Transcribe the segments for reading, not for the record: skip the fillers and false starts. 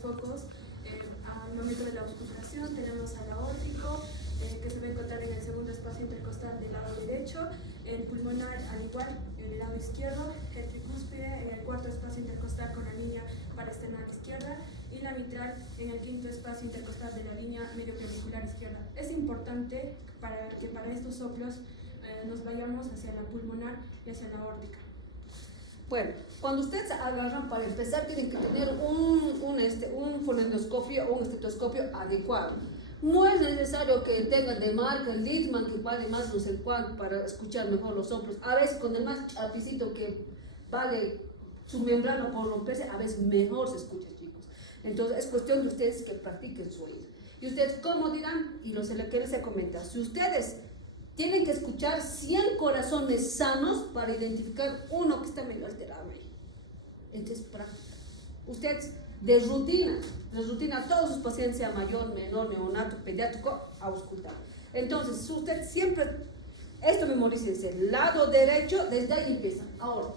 focos. Al momento de la auscultación tenemos al aórtico, que se va a encontrar en el segundo espacio intercostal del lado derecho, el pulmonar al igual en el lado izquierdo, el tricúspide en el cuarto espacio intercostal con la línea parasternal izquierda y la mitral en el quinto espacio intercostal de la línea medioclavicular izquierda. Es importante que para estos soplos nos vayamos hacia la pulmonar y hacia la aórtica. Bueno, cuando ustedes agarran para empezar tienen que tener un fonendoscopio o un estetoscopio adecuado. No es necesario que tengan de marca el Littmann, que vale más no sé cuánto, para escuchar mejor los soplos. A veces con el más chapicito que vale su membrana por romperse, a veces mejor se escucha, chicos. Entonces es cuestión de ustedes que practiquen su oído. Y ustedes, ¿cómo dirán? Y que les he comentado, si ustedes tienen que escuchar 100 corazones sanos para identificar uno que está medio alterado ahí. Entonces, práctica. Ustedes, de rutina, todos sus pacientes, sea mayor, menor, neonato, pediátrico, auscultar. Entonces, usted siempre, esto memorícense, lado derecho, desde ahí empieza, ahora.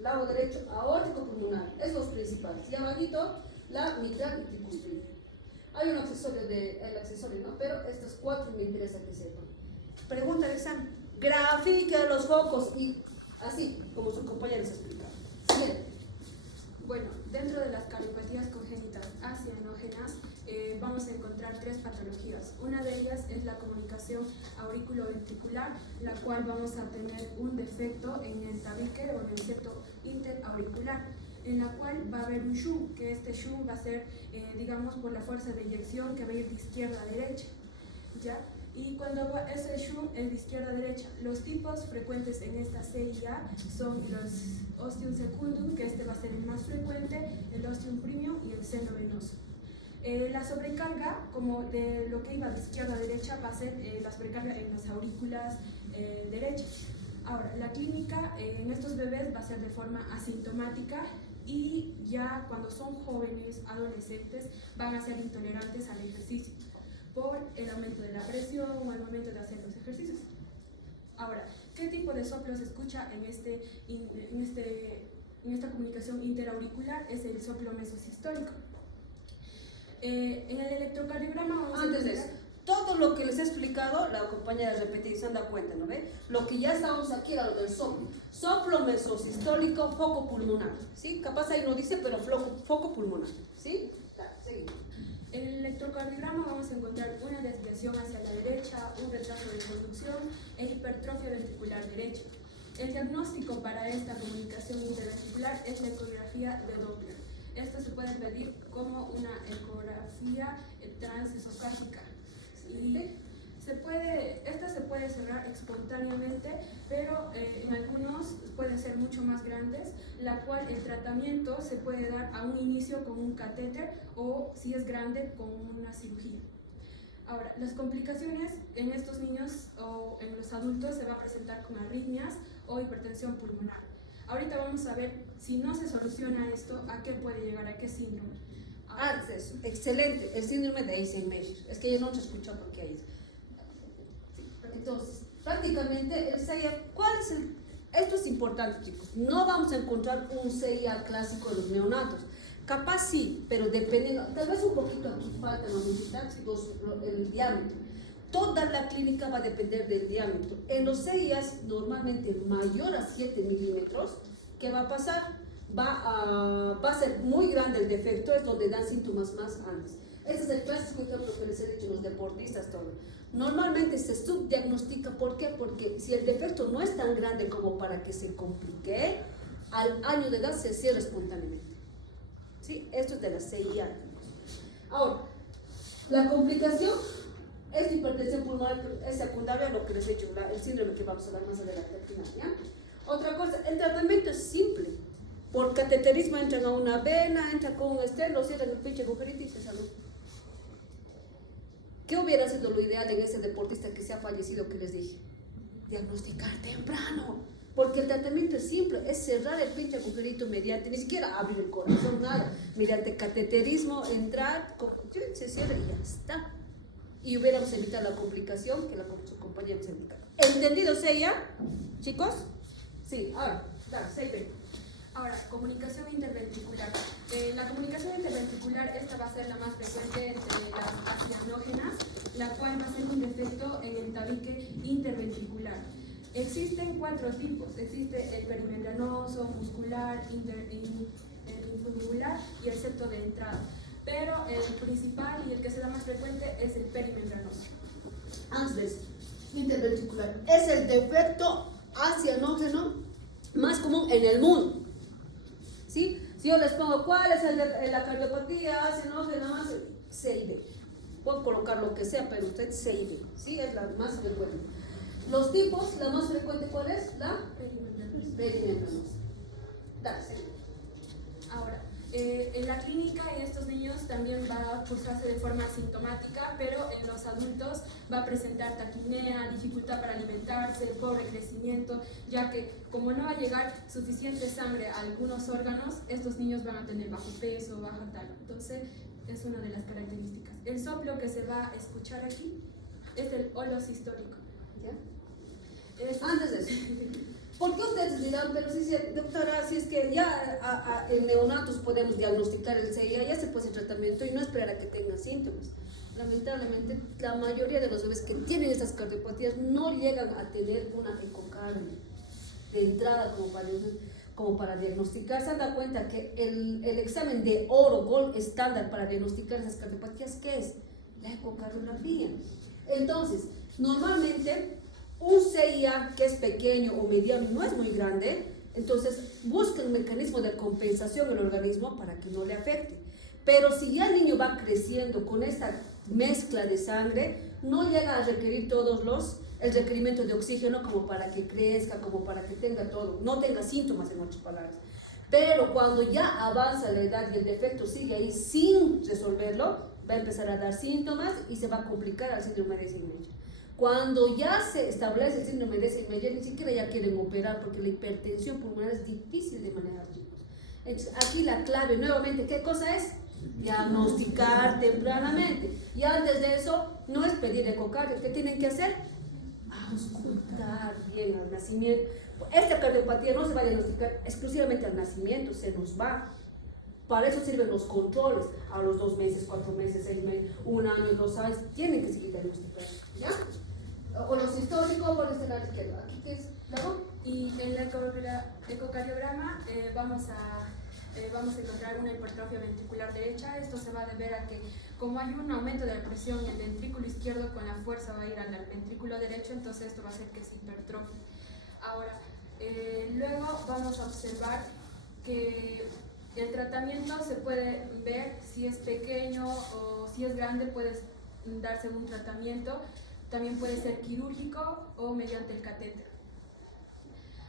Lado derecho, aórtico pulmonar, es los principales. Y abajito, la mitral y tricúspide. Hay un accesorio, ¿no? Pero estos 4 me interesa que sepan. Pregunta de examen, grafique los focos y así, como su compañero les explicaba. Bien. Bueno, dentro de las cardiopatías congénitas acianógenas vamos a encontrar 3 patologías. Una de ellas es la comunicación auriculoventricular, la cual vamos a tener un defecto en el tabique o en el septo interauricular, en la cual va a haber un shunt, que este shunt va a ser, digamos, por la fuerza de eyección que va a ir de izquierda a derecha, ¿ya? Y cuando ese shunt es de izquierda a derecha, los tipos frecuentes en esta CIA son los ostium secundum, que este va a ser el más frecuente, el ostium premium y el seno venoso. La sobrecarga, como de lo que iba de izquierda a derecha, va a ser la sobrecarga en las aurículas derechas. Ahora, la clínica en estos bebés va a ser de forma asintomática y ya cuando son jóvenes, adolescentes, van a ser intolerantes al ejercicio por el aumento de la presión o al momento de hacer los ejercicios. Ahora, ¿qué tipo de soplo se escucha en esta comunicación interauricular? Es el soplo mesosistólico. En el electrocardiograma vamos a Antes, todo lo que les he explicado, la compañera de repetición da cuenta, ¿no ve? Lo que ya estamos aquí era lo del soplo. Soplo mesosistólico, foco pulmonar, ¿sí? Capaz ahí no dice, pero foco pulmonar, ¿sí? Seguimos. En el electrocardiograma vamos a encontrar una desviación hacia la derecha, un retraso de conducción e hipertrofia ventricular derecha. El diagnóstico para esta comunicación interventricular es la ecografía de Doppler. Esto se puede pedir como una ecografía transesofágica. Esta se puede cerrar espontáneamente, pero en algunos pueden ser mucho más grandes, la cual el tratamiento se puede dar a un inicio con un catéter o, si es grande, con una cirugía. Ahora, las complicaciones en estos niños o en los adultos se va a presentar con arritmias o hipertensión pulmonar. Ahorita vamos a ver, si no se soluciona esto, a qué puede llegar, a qué síndrome. Eso, excelente, el síndrome de Eisenmenger. Es que yo no te escucho porque hay. Entonces, prácticamente el CIA, esto es importante, chicos, no vamos a encontrar un CIA clásico de los neonatos. Capaz sí, pero dependiendo, tal vez un poquito aquí falta el diámetro. Toda la clínica va a depender del diámetro. En los CIAs, normalmente mayor a 7 milímetros, ¿qué va a pasar? Va a ser muy grande el defecto, es donde dan síntomas más antes. Ese es el clásico ejemplo que les he dicho, los deportistas, todo. Normalmente se subdiagnostica, ¿por qué? Porque si el defecto no es tan grande como para que se complique, al año de edad se cierra espontáneamente. ¿Sí? Esto es de la CIA. Ahora, la complicación es la hipertensión pulmonar, es secundaria a lo que les he dicho, el síndrome que vamos a dar más adelante al final, ¿ya? Otra cosa, el tratamiento es simple. Por cateterismo entran a una vena, entran con un estero, cierran el pinche agujerito y se salud. ¿Qué hubiera sido lo ideal en ese deportista que se ha fallecido que les dije? Diagnosticar temprano. Porque el tratamiento es simple, es cerrar el pinche agujerito mediante, ni siquiera abrir el corazón, nada. Mediante cateterismo, entrar, se cierra y ya está. Y hubiéramos evitado la complicación que su compañera nos indicaba. ¿Entendido, Seya? ¿Chicos? Sí, ahora, dale, Seya. Ahora, comunicación interventricular. La comunicación interventricular, esta ser la más frecuente entre las acianógenas, la cual va a ser un defecto en el tabique interventricular. Existen 4 tipos, existe el perimembranoso, muscular, el infundibular y el septo de entrada, pero el principal y el que se da más frecuente es el perimembranoso. Antes, interventricular es el defecto acianógeno más común en el mundo. ¿Sí? Si yo les pongo cuál es la cardiopatía acianógena más, CIB. Puedo colocar lo que sea, pero usted CIB. ¿Sí? Es la más frecuente. Los tipos, la más frecuente, ¿cuál es? La perimembranosa. Dale, ahora, en la clínica en estos niños también va a cursarse de forma asintomática, pero en los adultos va a presentar taquipnea, dificultad para alimentarse, pobre crecimiento, ya que como no va a llegar suficiente sangre a algunos órganos, estos niños van a tener bajo peso, baja tal. Entonces, es una de las características. El soplo que se va a escuchar aquí es el holosistólico. ¿Ya? Antes de eso, ¿por qué ustedes dirán, pero si doctora, si es que ya en neonatos podemos diagnosticar el CIA, ya se puede hacer tratamiento y no esperar a que tengan síntomas? Lamentablemente, la mayoría de los bebés que tienen estas cardiopatías no llegan a tener una ecocardio de entrada como para diagnosticar. Se han dado cuenta que el examen de oro, gold estándar para diagnosticar esas cardiopatías, ¿qué es? La ecocardiografía. Entonces, normalmente un CIA que es pequeño o mediano, no es muy grande, entonces busca un mecanismo de compensación en el organismo para que no le afecte. Pero si ya el niño va creciendo con esta mezcla de sangre, no llega a requerir el requerimiento de oxígeno como para que crezca, como para que tenga todo, no tenga síntomas, en otras palabras. Pero cuando ya avanza la edad y el defecto sigue ahí sin resolverlo, va a empezar a dar síntomas y se va a complicar al síndrome de Eisenmenger. Cuando ya se establece el síndrome de Eisenmenger, ni siquiera ya quieren operar porque la hipertensión pulmonar es difícil de manejar, chicos. Entonces, aquí la clave nuevamente, ¿qué cosa es? Diagnosticar tempranamente. Y antes de eso, no es pedir ecocardio. ¿Qué tienen que hacer? Auscultar bien al nacimiento. Esta cardiopatía no se va a diagnosticar exclusivamente al nacimiento, se nos va. Para eso sirven los controles. A los 2 meses, 4 meses, 6 meses, 1 año, 2 años, tienen que seguir diagnosticando. ¿Ya? O los históricos por este lado izquierdo. ¿Aquí qué es? ¿Luego? Y en el ecocardiograma vamos a encontrar una hipertrofia ventricular derecha. Esto se va a deber a que como hay un aumento de la presión en el ventrículo izquierdo, con la fuerza va a ir al ventrículo derecho, entonces esto va a hacer que se hipertrofie. Ahora, luego vamos a observar que el tratamiento se puede ver si es pequeño o si es grande, puede darse un tratamiento. También puede ser quirúrgico o mediante el catéter.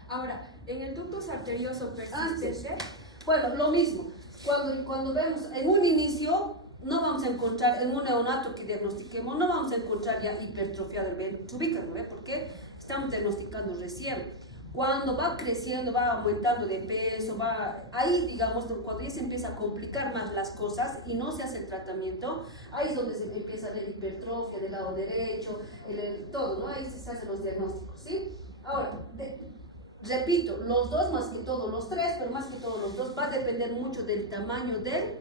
Ahora, en el ductus arterioso persistente, bueno, lo mismo. Cuando vemos en un inicio, no vamos a encontrar, en un neonato que diagnostiquemos, no vamos a encontrar ya hipertrofia del ventrículo, ¿no? Porque estamos diagnosticando recién. Cuando va creciendo, va aumentando de peso, ahí digamos, cuando ya se empieza a complicar más las cosas y no se hace el tratamiento, ahí es donde se empieza a ver hipertrofia del lado derecho, todo, ¿no? Ahí se hacen los diagnósticos, ¿sí? Ahora, repito, los dos más que todo, los tres, pero más que todo los dos, va a depender mucho del tamaño del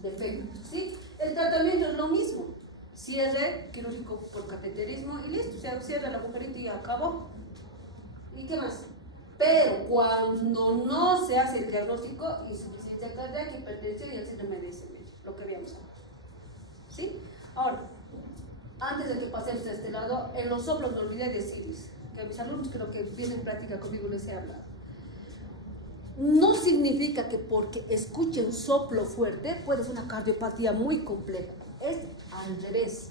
defecto, ¿sí? El tratamiento es lo mismo, cierre quirúrgico por cateterismo y listo, se cierra la agujerita y acabó. ¿Y qué más? Pero cuando no se hace el diagnóstico, insuficiencia cardíaca, hipertensión y el síndrome de Eisenmenger, lo que veíamos ahora. ¿Sí? Ahora, antes de que pasemos a este lado, en los soplos me olvidé decirles, que a mis alumnos creo que vienen en práctica conmigo les he hablado. No significa que porque escuche un soplo fuerte puede ser una cardiopatía muy compleja. Es al revés.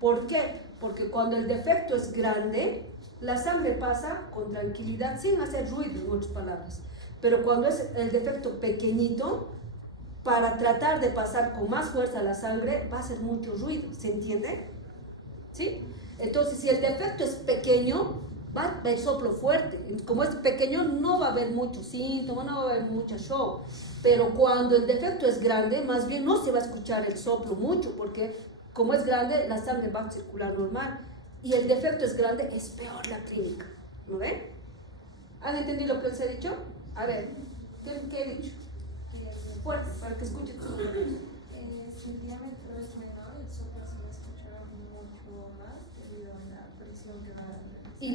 ¿Por qué? Porque cuando el defecto es grande, la sangre pasa con tranquilidad, sin hacer ruido, en otras palabras. Pero cuando es el defecto pequeñito, para tratar de pasar con más fuerza la sangre, va a hacer mucho ruido. ¿Se entiende? ¿Sí? Entonces, si el defecto es pequeño, va a haber soplo fuerte. Como es pequeño, no va a haber muchos síntomas, no va a haber mucho show. Pero cuando el defecto es grande, más bien no se va a escuchar el soplo mucho, porque como es grande, la sangre va a circular normal. Y el defecto es grande, es peor la clínica. ¿No ven? ¿Han entendido lo que les he dicho? A ver, ¿qué he dicho? Fuerte, para que escuchen. si el diámetro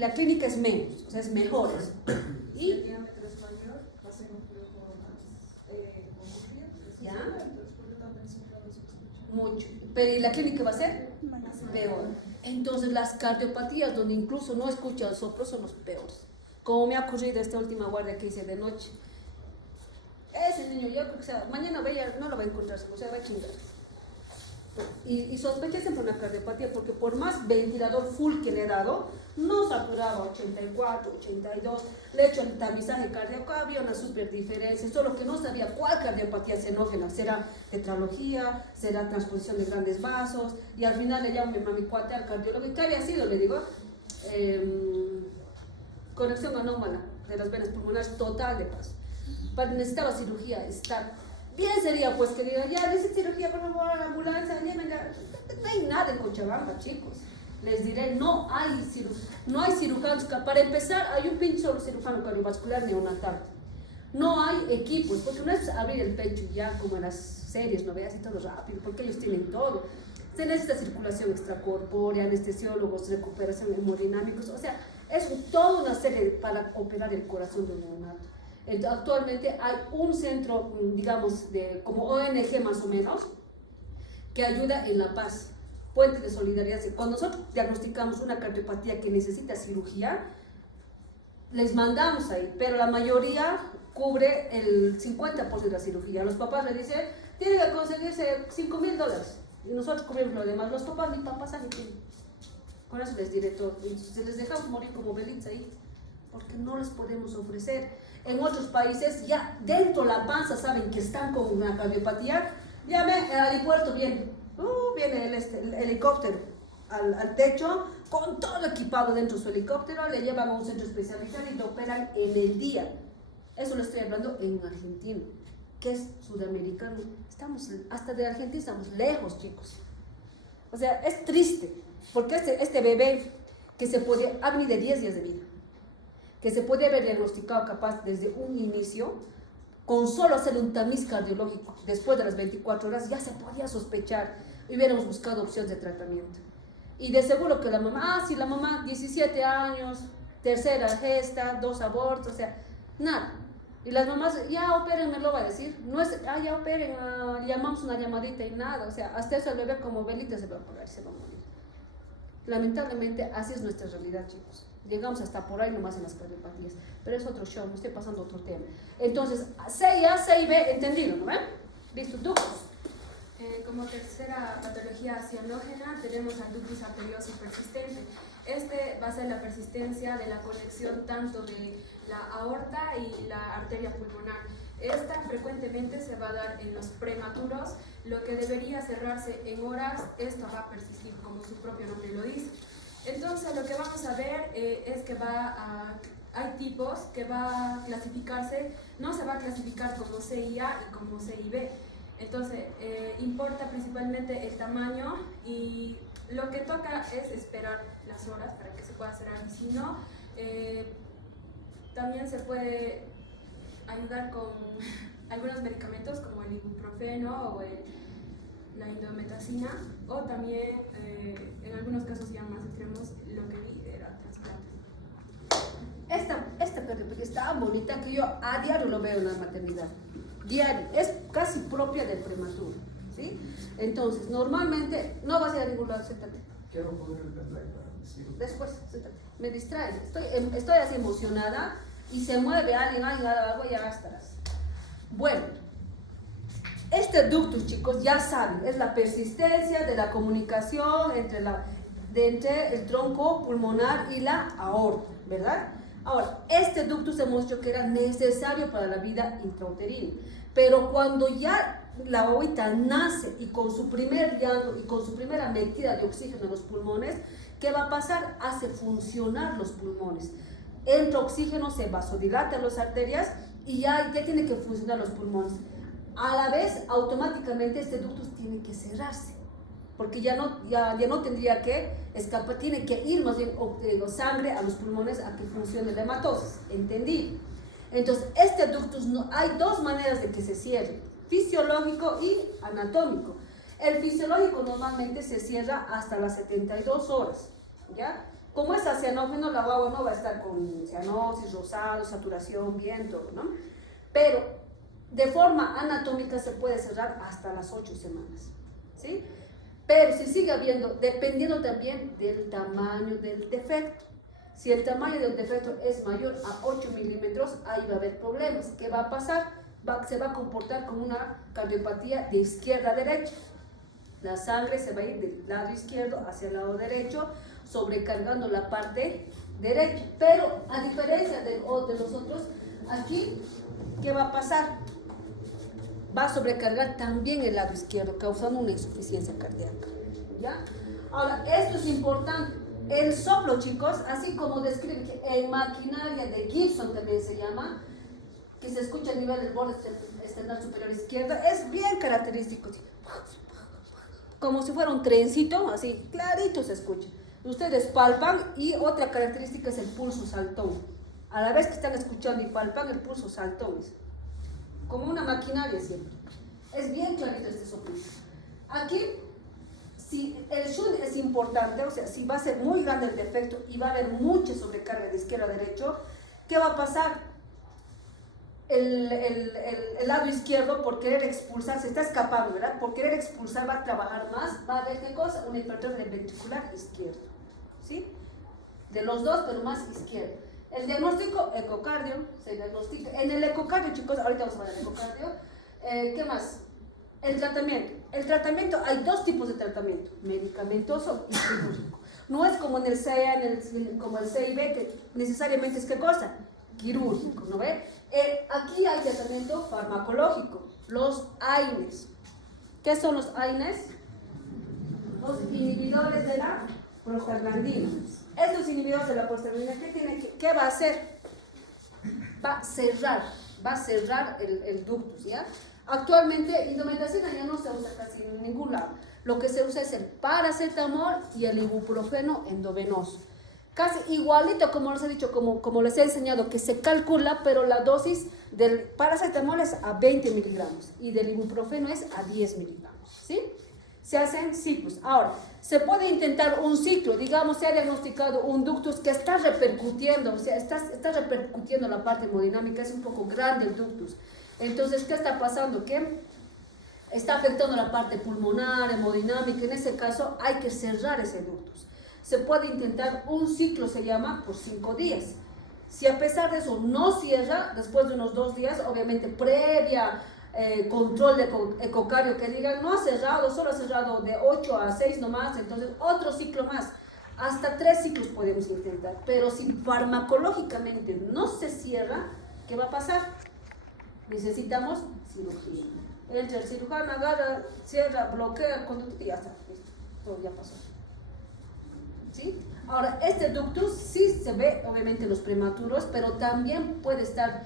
la clínica es menos, o sea, es mejor. Y el diámetro es mayor, va a ser un flujo más concurrido, ¿Ya? entonces por lo tanto el sangrado se escucha. Mucho. Pero ¿y la clínica va a ser? Peor. Entonces las cardiopatías donde incluso no escucha el soplo son los peores. Como me ha ocurrido esta última guardia que hice de noche. Ese niño, yo creo que mañana no lo va a encontrar, o sea, va a chingar. Y sospeché siempre una cardiopatía porque por más ventilador full que le he dado, no saturaba 84, 82, le he hecho el tamizaje cardíaco, había una super diferencia, solo que no sabía cuál cardiopatía xenógena, será tetralogía, será transposición de grandes vasos, y al final le llamo a mi cuate al cardiólogo, ¿y qué había sido? Le digo, conexión anómala de las venas pulmonares total de paso. Necesitaba cirugía, bien sería pues que digan, ya necesito cirugía, por favor, a la ambulancia, llévenla. No hay nada en Cochabamba, chicos. Les diré, no hay cirujanos. Para empezar, hay un pinche solo cirujano cardiovascular neonatal. No hay equipos, porque no es abrir el pecho y ya como en las series, no veas y todo rápido, porque ellos tienen todo. Se necesita circulación extracorpórea, anestesiólogos, recuperación hemodinámicos, o sea, es toda una serie para operar el corazón de un neonato. Actualmente hay un centro, digamos, como ONG más o menos, que ayuda en La Paz, Puente de Solidaridad. Cuando nosotros diagnosticamos una cardiopatía que necesita cirugía, les mandamos ahí, pero la mayoría cubre el 50% de la cirugía. Los papás le dicen, tienen que conseguirse $5,000, y nosotros cubrimos lo demás. Los papás ni papás saben qué. Con eso les diré todo. Se les dejamos morir como velitas ahí, porque no les podemos ofrecer. En otros países ya dentro de la panza saben que están con una cardiopatía, llame al aeropuerto, viene el helicóptero al techo, con todo equipado dentro de su helicóptero, le llevan a un centro especializado y lo operan en el día. Eso lo estoy hablando en Argentina, que es sudamericano. Hasta de Argentina estamos lejos, chicos. O sea, es triste, porque este bebé que ha venido de 10 días de vida, que se puede haber diagnosticado capaz desde un inicio, con solo hacer un tamiz cardiológico, después de las 24 horas ya se podía sospechar y hubiéramos buscado opciones de tratamiento. Y de seguro que la mamá, la mamá 17 años, tercera gesta, 2 abortos, o sea, nada. Y las mamás, ya operen, me lo va a decir, no es, ya operen, llamamos una llamadita y nada, o sea, hasta eso el bebé como velita se va a apagar y se va a morir. Lamentablemente así es nuestra realidad, chicos. Llegamos hasta por ahí nomás en las cardiopatías, pero es otro show, me estoy pasando a otro tema. Entonces, C-A, C-B, entendido, ¿no ven? Listo, ductus. Como tercera patología cianógena tenemos al ductus arterioso persistente. Este va a ser la persistencia de la conexión tanto de la aorta y la arteria pulmonar. Esta frecuentemente se va a dar en los prematuros, lo que debería cerrarse en horas, esto va a persistir como su propio nombre lo dice. Entonces lo que vamos a ver es que hay tipos que va a clasificarse, no se va a clasificar como CIA y como CIB. Entonces importa principalmente el tamaño y lo que toca es esperar las horas para que se pueda cerrar. Y si no, también se puede ayudar con algunos medicamentos como el ibuprofeno o la indometacina, o también en algunos casos ya más extremos lo que vi era trasplante. Esta cardiopatía es tan bonita que yo a diario lo veo en la maternidad. Diario, es casi propia del prematuro, ¿sí? Entonces, normalmente, no vas a ir a ningún lado, siéntate. Quiero poner el pendrive para decirlo. Después, siéntate. Me distrae, estoy así emocionada y se mueve alguien, algo, ya estarás. Bueno, este ductus, chicos, ya saben, es la persistencia de la comunicación entre el tronco pulmonar y la aorta, ¿verdad? Ahora, este ductus hemos dicho que era necesario para la vida intrauterina, pero cuando ya la agüita nace y con su primer llanto y con su primera metida de oxígeno en los pulmones, ¿qué va a pasar? Hace funcionar los pulmones. Entra oxígeno, se vasodilatan las arterias y ya tiene que funcionar los pulmones. A la vez, automáticamente este ductus tiene que cerrarse, porque ya no tendría que escapar, tiene que ir más bien sangre a los pulmones a que funcione la hematosis, ¿entendido? Entonces, este ductus, hay dos maneras de que se cierre, fisiológico y anatómico. El fisiológico normalmente se cierra hasta las 72 horas, ¿ya? Como es cianógeno, la guagua no va a estar con cianosis, rosado, saturación, bien, todo, ¿no? Pero de forma anatómica se puede cerrar hasta las 8 semanas, ¿sí? Pero si sigue habiendo, dependiendo también del tamaño del defecto. Si el tamaño del defecto es mayor a 8 milímetros, ahí va a haber problemas. ¿Qué va a pasar? Se va a comportar como una cardiopatía de izquierda a derecha. La sangre se va a ir del lado izquierdo hacia el lado derecho, sobrecargando la parte derecha. Pero a diferencia de los otros, aquí, ¿qué va a pasar? Va a sobrecargar también el lado izquierdo, causando una insuficiencia cardíaca. ¿Ya? Ahora, esto es importante. El soplo, chicos, así como describe que en maquinaria de Gibson también se llama, que se escucha a nivel del borde externo superior izquierdo, es bien característico. Como si fuera un trencito, así, clarito se escucha. Ustedes palpan y otra característica es el pulso saltón. A la vez que están escuchando y palpan, el pulso saltón. Como una maquinaria siempre. Es bien clarito este soplo. Aquí, si el shunt es importante, o sea, si va a ser muy grande el defecto y va a haber mucha sobrecarga de izquierdo a derecho, ¿qué va a pasar? El lado izquierdo, por querer expulsar, se está escapando, ¿verdad? Por querer expulsar va a trabajar más, va a haber, ¿qué cosa? Una hipertrofia ventricular izquierdo, ¿sí? De los dos, pero más izquierdo. El diagnóstico, ecocardio, se diagnostica. En el ecocardio, chicos, ahorita vamos a ver el ecocardio. ¿Qué más? El tratamiento, hay dos tipos de tratamiento, medicamentoso y quirúrgico. No es como en el CEA, como el CIB, que necesariamente es ¿qué cosa? Quirúrgico, ¿no ve? Aquí hay tratamiento farmacológico, los AINES. ¿Qué son los AINES? Los inhibidores de la prostaglandina. Estos inhibidores de la prostaglandina, ¿qué va a hacer? Va a cerrar el ductus, ¿ya? Actualmente, indometacina ya no se usa casi en ningún lado. Lo que se usa es el paracetamol y el ibuprofeno endovenoso. Casi igualito, como les he dicho, como les he enseñado, que se calcula, pero la dosis del paracetamol es a 20 miligramos y del ibuprofeno es a 10 miligramos, ¿sí? Se hacen ciclos. Ahora, se puede intentar un ciclo, digamos, se ha diagnosticado un ductus que está repercutiendo, o sea, está repercutiendo la parte hemodinámica, es un poco grande el ductus. Entonces, ¿qué está pasando? Que está afectando la parte pulmonar, hemodinámica. En ese caso, hay que cerrar ese ductus. Se puede intentar un ciclo, se llama, por 5 días. Si a pesar de eso no cierra, después de unos 2 días, obviamente previa control de ecocardio, que digan, no ha cerrado, solo ha cerrado de 8 a 6 nomás, entonces otro ciclo más. Hasta 3 ciclos podemos intentar. Pero si farmacológicamente no se cierra, ¿qué va a pasar? Necesitamos cirugía. Entra el cirujano, agarra, cierra, bloquea, conducto y ya está. Listo. Todo ya pasó. ¿Sí? Ahora, este ductus sí se ve obviamente en los prematuros, pero también puede estar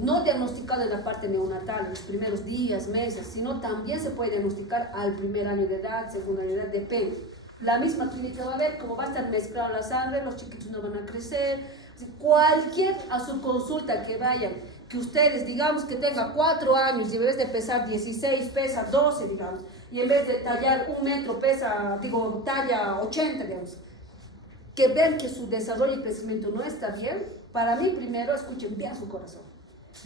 no diagnosticado en la parte neonatal, en los primeros días, meses, sino también se puede diagnosticar al primer año de edad, segundo año de edad, depende. La misma clínica va a ver cómo va a estar mezclada la sangre, los chiquitos no van a crecer. Cualquier a su consulta que vayan, que ustedes digamos que tenga 4 años y en vez de pesar 16 pesa 12, digamos, y en vez de tallar 1 metro pesa, talla 80, digamos, que vean que su desarrollo y crecimiento no está bien, para mí primero escuchen bien su corazón,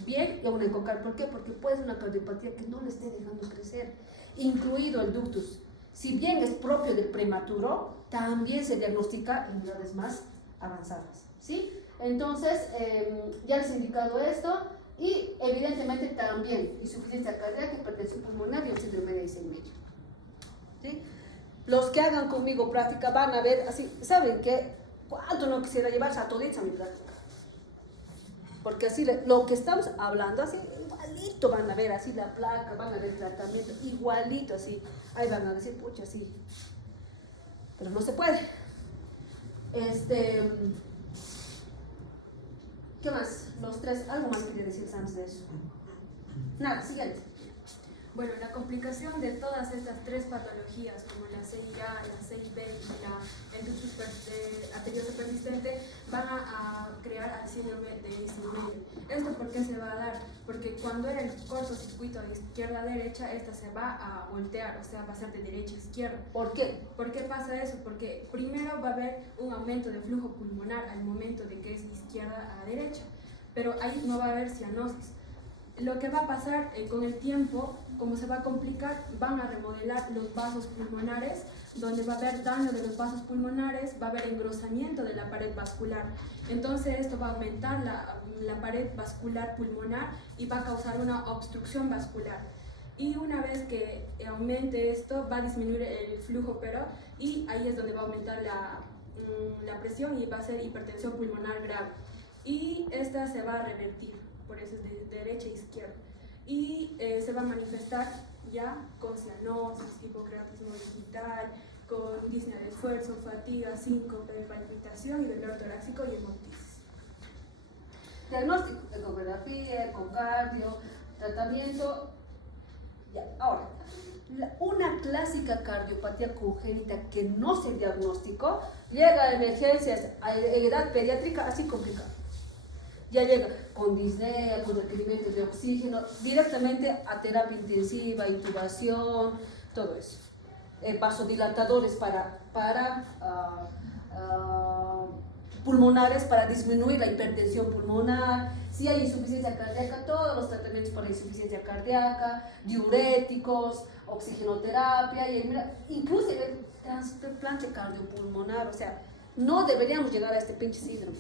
bien y a un ecocardio. ¿Por qué? Porque puede ser una cardiopatía que no le esté dejando crecer, incluido el ductus. Si bien es propio del prematuro, también se diagnostica en edades más avanzadas, ¿sí? Entonces, ya les he indicado esto, y evidentemente también insuficiencia cardíaca, hipertensión pulmonar y el síndrome de Eisenmenger, ¿sí? Los que hagan conmigo práctica van a ver así, ¿saben qué? ¿Cuánto no quisiera llevarse a todita a mi práctica? Porque así, lo que estamos hablando, así, igualito van a ver, así la placa, van a ver el tratamiento, igualito así, ahí van a decir, pucha, sí, pero no se puede. ¿Qué más? Los 3, algo más quería decir antes de eso. Nada, siguiente. Bueno, la complicación de todas estas 3 patologías, como la CIA, la CIB y el ductus arterioso persistente, van a crear al síndrome de Eisenmenger. ¿Esto por qué se va a dar? Porque cuando era el cortocircuito de izquierda a derecha, esta se va a voltear, o sea, va a ser de derecha a izquierda. ¿Por qué? ¿Por qué pasa eso? Porque primero va a haber un aumento de flujo pulmonar al momento de que es izquierda a derecha, pero ahí no va a haber cianosis. Lo que va a pasar con el tiempo, como se va a complicar, van a remodelar los vasos pulmonares, donde va a haber daño de los vasos pulmonares, va a haber engrosamiento de la pared vascular. Entonces esto va a aumentar la pared vascular pulmonar y va a causar una obstrucción vascular. Y una vez que aumente esto, va a disminuir el flujo, pero y ahí es donde va a aumentar la presión y va a ser hipertensión pulmonar grave. Y esta se va a revertir, por eso es de derecha a izquierda. Y se va a manifestar ya con cianosis, hipocreatismo digital, con disnea de esfuerzo, fatiga, síncope, palpitación y dolor torácico y hemoptisis. Diagnóstico, ecografía, ecocardio, tratamiento. Ya, ahora, una clásica cardiopatía congénita que no se diagnosticó llega a emergencias en edad pediátrica así complicada. Ya llega con disnea, con requerimientos de oxígeno, directamente a terapia intensiva, intubación, todo eso. Vasodilatadores pulmonares para disminuir la hipertensión pulmonar. Si hay insuficiencia cardíaca, todos los tratamientos para insuficiencia cardíaca, diuréticos, oxigenoterapia, incluso el trasplante cardiopulmonar. O sea, no deberíamos llegar a este pinche síndrome.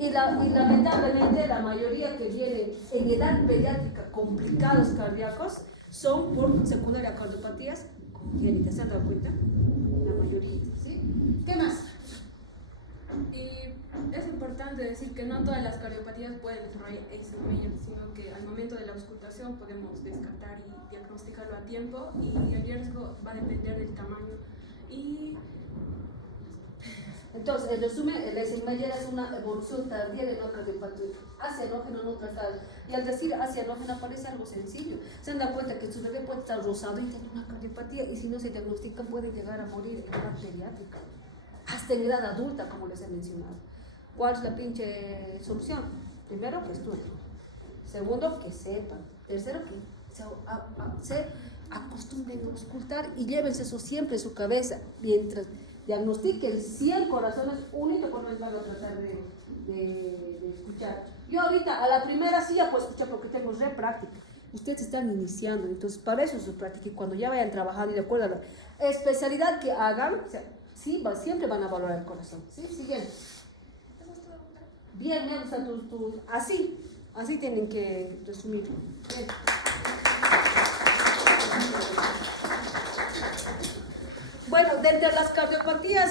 Y lamentablemente la mayoría que vienen en edad pediátrica complicados cardíacos son por secundaria cardiopatías congénitas. ¿Se han dado cuenta? La mayoría, ¿sí? ¿Qué más? Y es importante decir que no todas las cardiopatías pueden desarrollar Eisenmenger, sino que al momento de la auscultación podemos descartar y diagnosticarlo a tiempo, y el riesgo va a depender del tamaño. Y entonces, en resumen, el Eisenmenger es una evolución tardía de una cardiopatía acianógena no tratada. Y al decir acianógena parece algo sencillo. Se han dado cuenta que su bebé puede estar rosado y tener una cardiopatía, y si no se diagnostica puede llegar a morir en edad pediátrica, hasta en edad adulta, como les he mencionado. ¿Cuál es la pinche solución? Primero, que estudien. Segundo, que sepan. Tercero, que se acostumbren a auscultar y llévense eso siempre en su cabeza. Mientras diagnostiquen 100 corazones, único por menos van a tratar de escuchar. Yo ahorita, a la primera sí ya puedo escuchar porque tengo re práctica. Ustedes están iniciando, entonces para eso es su práctica. Y cuando ya vayan trabajando y de acuerdo a la especialidad que hagan, o sea, sí, siempre van a valorar el corazón. ¿Sí? Siguiente. Bien, me gusta así tienen que resumir. Bien. Bueno, de entre las cardiopatías